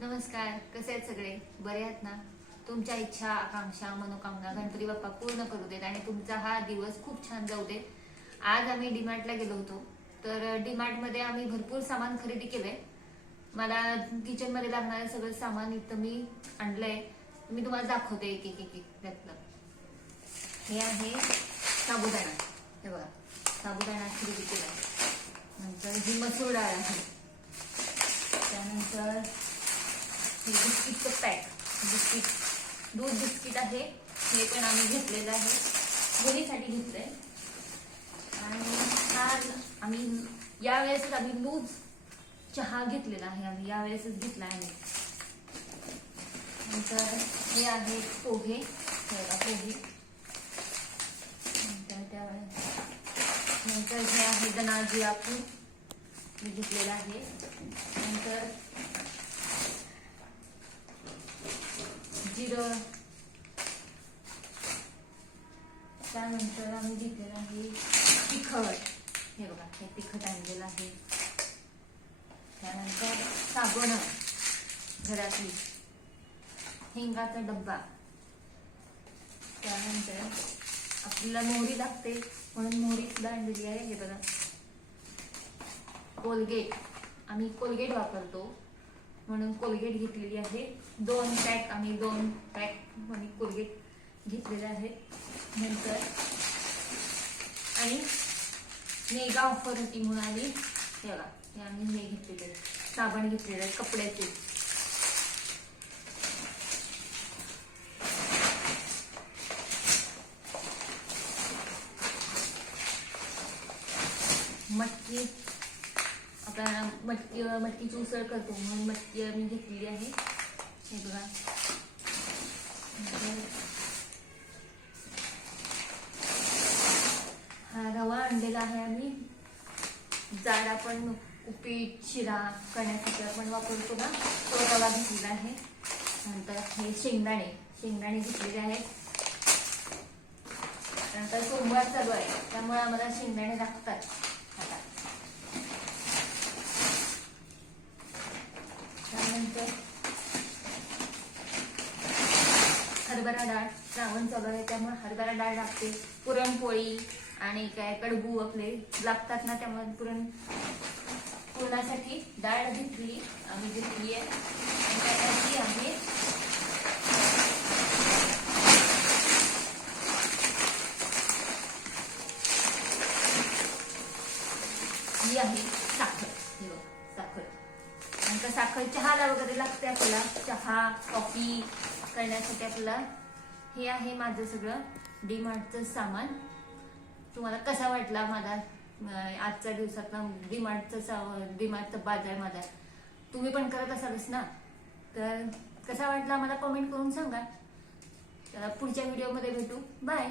नमस्कार, कसे आहेत सगळे? बरे आहेत ना? तुमच्या इच्छा, आकांक्षा, मनोकामना गणपती बाप्पा पूर्ण करू देत आणि तुमचा हा दिवस खूप छान जाऊ दे. आज आम्ही डीमार्टला गेलो होतो. तर डीमार्ट मध्ये आम्ही भरपूर सामान खरेदी केलंय. मला किचन मध्ये लागणारं सगळं सामान इथं मी आणलंय. मी तुम्हाला दाखवते एक एक एक एक त्यातलं. हे आहे साबुदाणा. हे बघा, साबुदाणा खरेदी केला. नंतर ही मसूर डाळ आहे. त्यानंतर बिस्किटचं पॅक, दूध बिस्किट आहे. हे पण आम्ही घेतलेलं आहे, मुलीसाठी घेतलंय. आणि हा आम्ही यावेळेस आम्ही लूज चहा घेतलेला आहे. आम्ही यावेळेसच घेतला आहे. नंतर हे आहे पोहे, पोहे. नंतर हे आहे दना जिरा पूड मी घेतलेला आहे. नंतर जिरं. त्यानंतर आम्ही घेतलेलं आहे तिखट. हे बघा, हे तिखट आणलेलं आहे. त्यानंतर साबण घरातली, हिंगाचा डब्बा. त्यानंतर आपल्याला मोहरी लागते म्हणून मोहरी सुद्धा आणलेली आहे. हे बघा, कोलगेट. आम्ही कोलगेट वापरतो म्हणून कोलगेट घेतलेली आहे. 2 पॅक आम्ही कोलगेट घेतलेले आहेत. नंतर आणि मेगा ऑफर होती म्हणून आम्ही हे बघा, हे आम्ही हे घेतलेले साबण घेतलेले आहे कपड्याचे. मटकी, आपल्याला मटकीची उसळ करतो म्हणून मटकी आम्ही घेतलेली आहे. हे बघा, हा रवा आणलेला आहे आम्ही. जाड आपण उपीट शिरा करण्यासाठी आपण वापरतो ना, तो रवा घेतलेला आहे. नंतर हे शेंगदाणे घेतलेले आहेत. नंतर सोमवार चालू आहे त्यामुळे आम्हाला शेंगदाणे लागतात. त्यानंतर हरभरा डाळ, श्रावण चालू आहे त्यामुळे हरभरा डाळ लागते. पुरणपोळी आणि काय कडबू आपले लागतात ना, त्यामुळे पुरणासाठी डाळ आम्ही घेतली आहे. आणि त्याची आहे ही आहे साखर. ही बघ, साखर. नंतर साखर चहाला वगैरे लागते आपल्याला, चहा कॉफी करण्यासाठी आपल्याला. हे आहे माझं सगळं डीमार्टचं सामान. तुम्हाला कसा वाटला माझा आजच्या दिवसातला डीमार्टचा बाजार माझा? तुम्ही पण करत असालच ना, तर कसा वाटला मला कमेंट करून सांगा. पुढच्या व्हिडिओमध्ये भेटू. बाय.